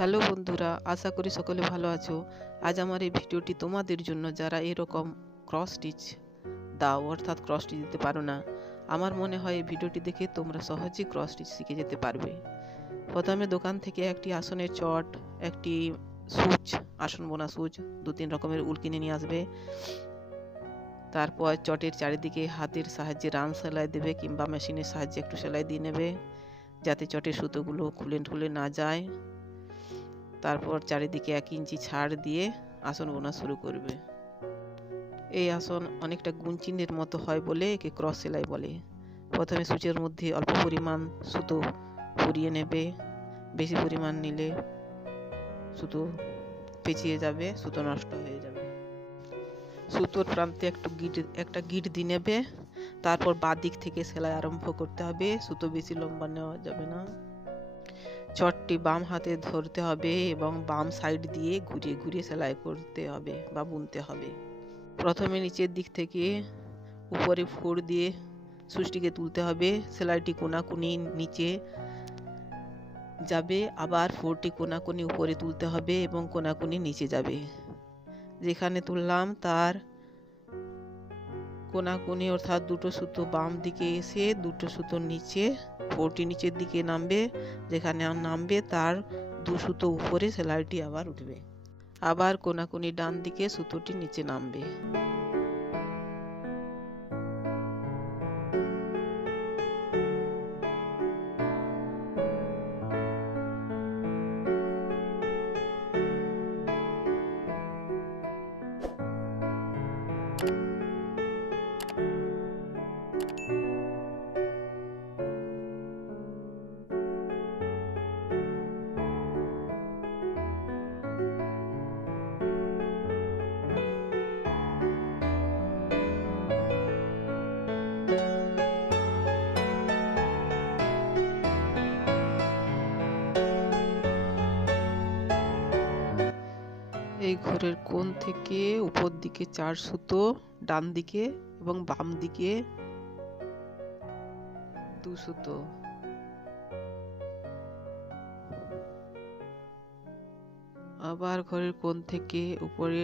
Hello বন্ধুরা, আশা করি সকলে ভালো আছো। আজ আমার এই ভিডিওটি তোমাদের জন্য যারা এরকম ক্রস স্টিচ দাও অর্থাৎ ক্রস স্টিচ দিতে পারো না। আমার মনে হয় এই ভিডিওটি দেখে তোমরা সহজেই ক্রস স্টিচ শিখে যেতে পারবে। প্রথমে দোকান থেকে একটি আসনের চট, একটি সুচ, আসন বোনা সুচ, 2-3 রকমের উল কিনে নিয়ে আসবে। তারপর চটের চারিদিকে হাতের সাহায্যে রান সেলাই দেবে কিংবা মেশিনের সাহায্যে একটু সেলাই দিয়ে নেবে, যাতে চটের সুতোগুলো খুলে না যায়। তারপর চারিদিকে 1 ইঞ্চি ছাড় দিয়ে আসন বোনা শুরু করবে। এই আসন অনেকটা গুনচিনের মতো হয় বলে একে ক্রস সেলাই বলে। প্রথমে সূচের মধ্যে অল্প পরিমাণ সুতো পরিয়ে নেবে, বেশি পরিমাণ নিলে সুতো পেঁচিয়ে যাবে, সুতো নষ্ট হয়ে যাবে। সুতোর প্রান্তে একটা গিট দিয়ে নেবে। তারপর বাঁ দিক থেকে সেলাই আরম্ভ করতে হবে, সুতো বেশি লম্বা নেওয়া যাবে না। চটটি বাম হাতে ধরতে হবে এবং বাম সাইড দিয়ে ঘুরিয়ে ঘুরিয়ে সেলাই করতে হবে বা বুনতে হবে। প্রথমে নিচের দিক থেকে উপরে ফোড় দিয়ে সুচটিকে তুলতে হবে। সেলাইটি কোনাকুনি নিচে যাবে, আবার ফোড়টি কোনাকুনি উপরে তুলতে হবে এবং কোনাকুনি নিচে যাবে। যেখানে তুললাম তার কোনাকুনি অর্থাৎ দুটো সুতো বাম দিকে এসে দুটো সুতো নিচে, ফোড়টি নিচের দিকে নামবে। যেখানে নামবে তার 2 সুতো উপরে সেলাইটি আবার উঠবে। আবার কোনাকুনি ডান দিকে সুতোটি নিচে নামবে। এই ঘরের কোণ থেকে উপর দিকে 4 সুতো, ডান দিকে এবং বাম দিকে 2 সুতো। আবার ঘরের কোণ থেকে উপরে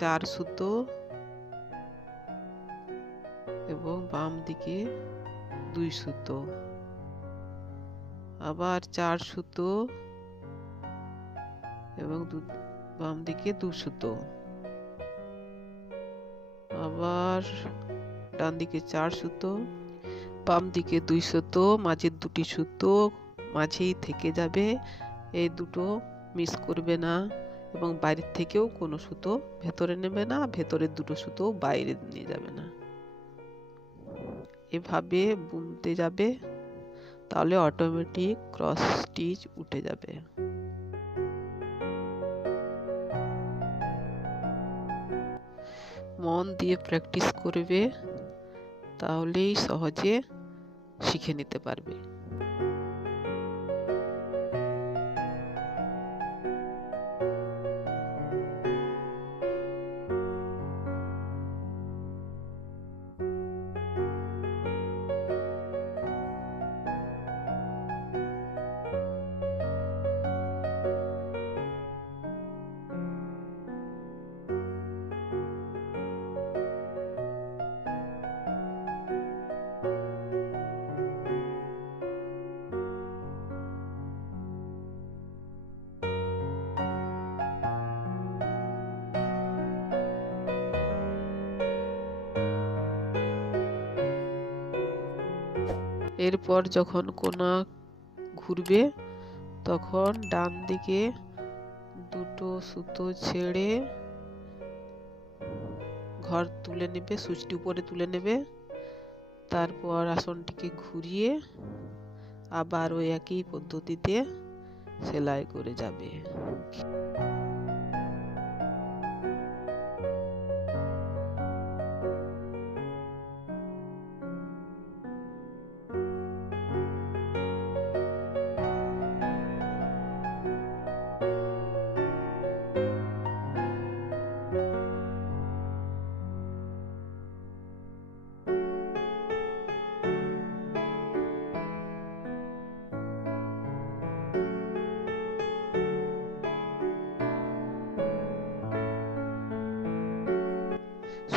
4 সুতো এবং বাম দিকে 2 সুতো। আবার 4 সুতো এবং বাম দিকে 2 সুতো। আবার ডান দিকে 4 সুতো, বাম দিকে 2 সুতো, মাঝের 2টি সুতো মাঝেই থেকে যাবে। এই দুটো মিস করবে না এবং বাইরের থেকেও কোনো সুতো ভেতরে নেবে না, ভেতরের 2টো সুতো বাইরে নিয়ে যাবে না। এভাবে বুনতে যাবে, তাহলে অটোমেটিক ক্রস স্টিচ উঠে যাবে। মন দিয়ে প্র্যাকটিস করবে, তাহলেই সহজে শিখে নিতে পারবে। এরপর যখন কোনা ঘুরবে তখন ডান দিকে 2টো সুতো ছেড়ে ঘর তুলে নেবে, সুচটি উপরে তুলে নেবে। তারপর আসনটিকে ঘুরিয়ে আবার ওই একই পদ্ধতিতে সেলাই করে যাবে।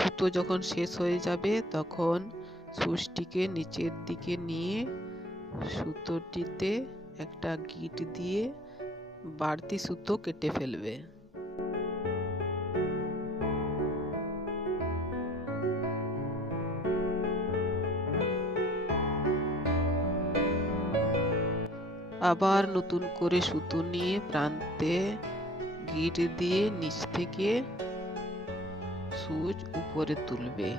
সুতো যখন শেষ হয়ে যাবে তখন সুচটিকে নিচের দিকে নিয়ে সুতোটিতে একটা গিঁট দিয়ে বাড়তি সুতো কেটে ফেলবে। আবার নতুন করে সুতো নিয়ে প্রান্তে গিঁট দিয়ে নিচ থেকে সুচ উপরে তুলবে।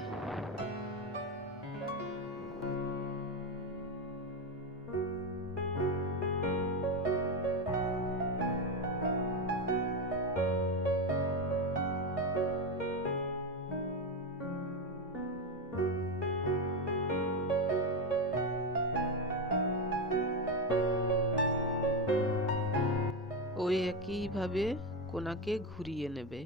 ওই একইভাবে কোনাকে ঘুরিয়ে নেবে।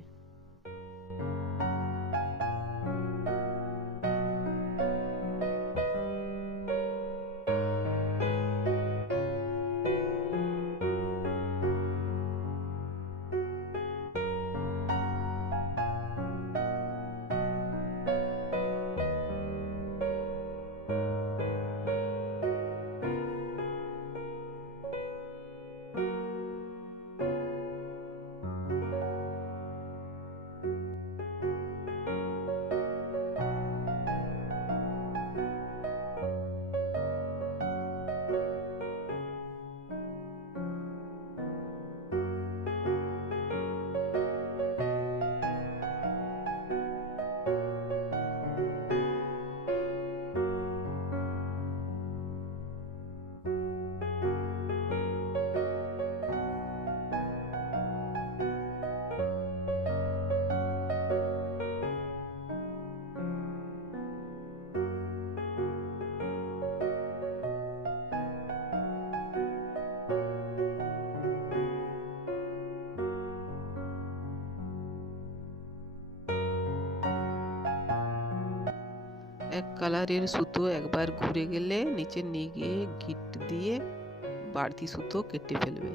এক কালারের সুতো একবার ঘুরে গেলে নিচে নিয়ে গিয়ে গিঁট দিয়ে বাড়তি সুতো কেটে ফেলবে।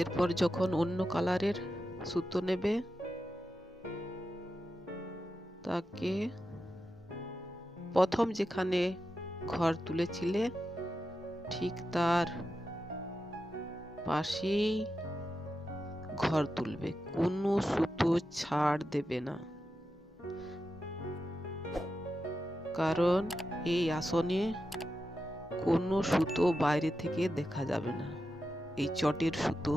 এরপর যখন অন্য কালারের সুতো নেবে তাকে প্রথম যেখানে ঘর তুলেছিলে ঠিক তার পাশেই ঘর তুলবে, কোনো সুতো ছাড় দেবে না, কারণ এই আসনে কোনো সুতো বাইরে থেকে দেখা যাবে না। এই চটের সুতো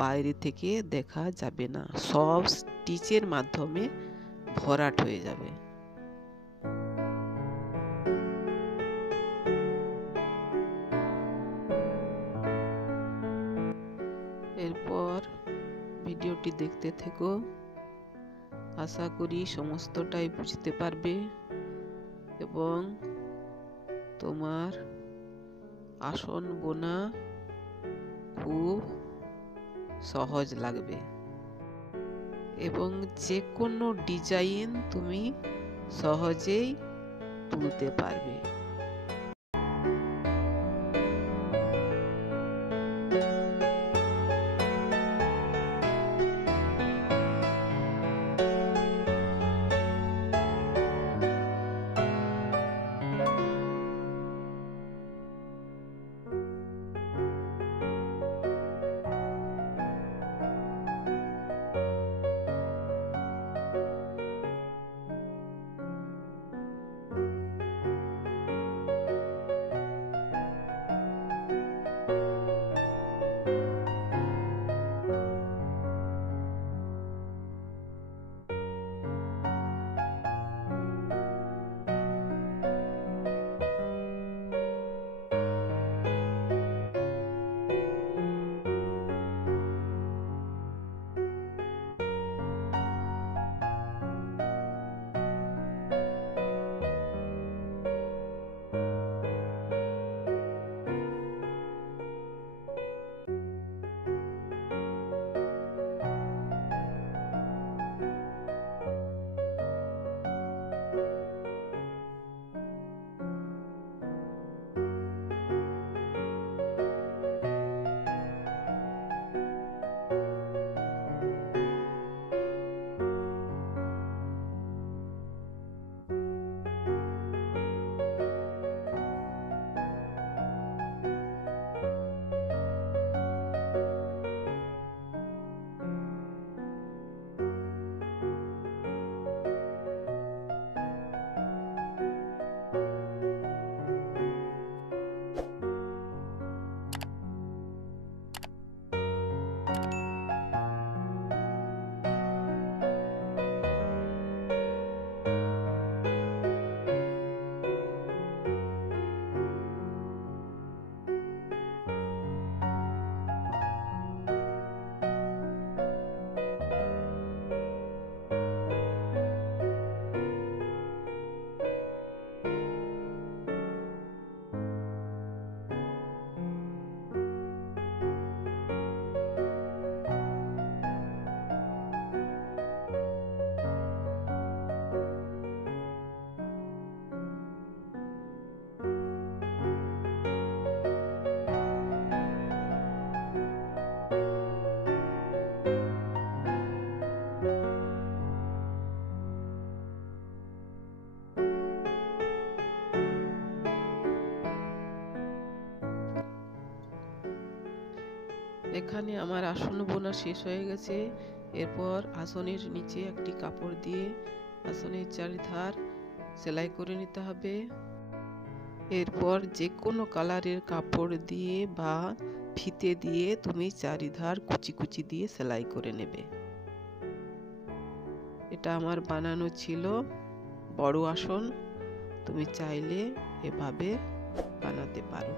বাইরে থেকে দেখা যাবে না, সব স্টিচের মাধ্যমে ভরাট হয়ে যাবে। এরপর ভিডিওটি দেখতে থেকো, আশা করি সমস্তটাই বুঝতে পারবে এবং তোমার আসন বোনা খুব সহজ লাগবে এবং যে কোনো ডিজাইন তুমি সহজেই তুলতে পারবে। এখানে আমার আসন বোনা শেষ হয়ে গেছে। এরপর আসনের নিচে একটি কাপড় দিয়ে আসনের চারিধার সেলাই করে নিতে হবে। এরপর যে কোনো কালারের কাপড় দিয়ে বা ফিতে দিয়ে তুমি চারিধার কুচি কুচি দিয়ে সেলাই করে নেবে। এটা আমার বানানো ছিল বড় আসন, তুমি চাইলে এভাবে বানাতে পারো।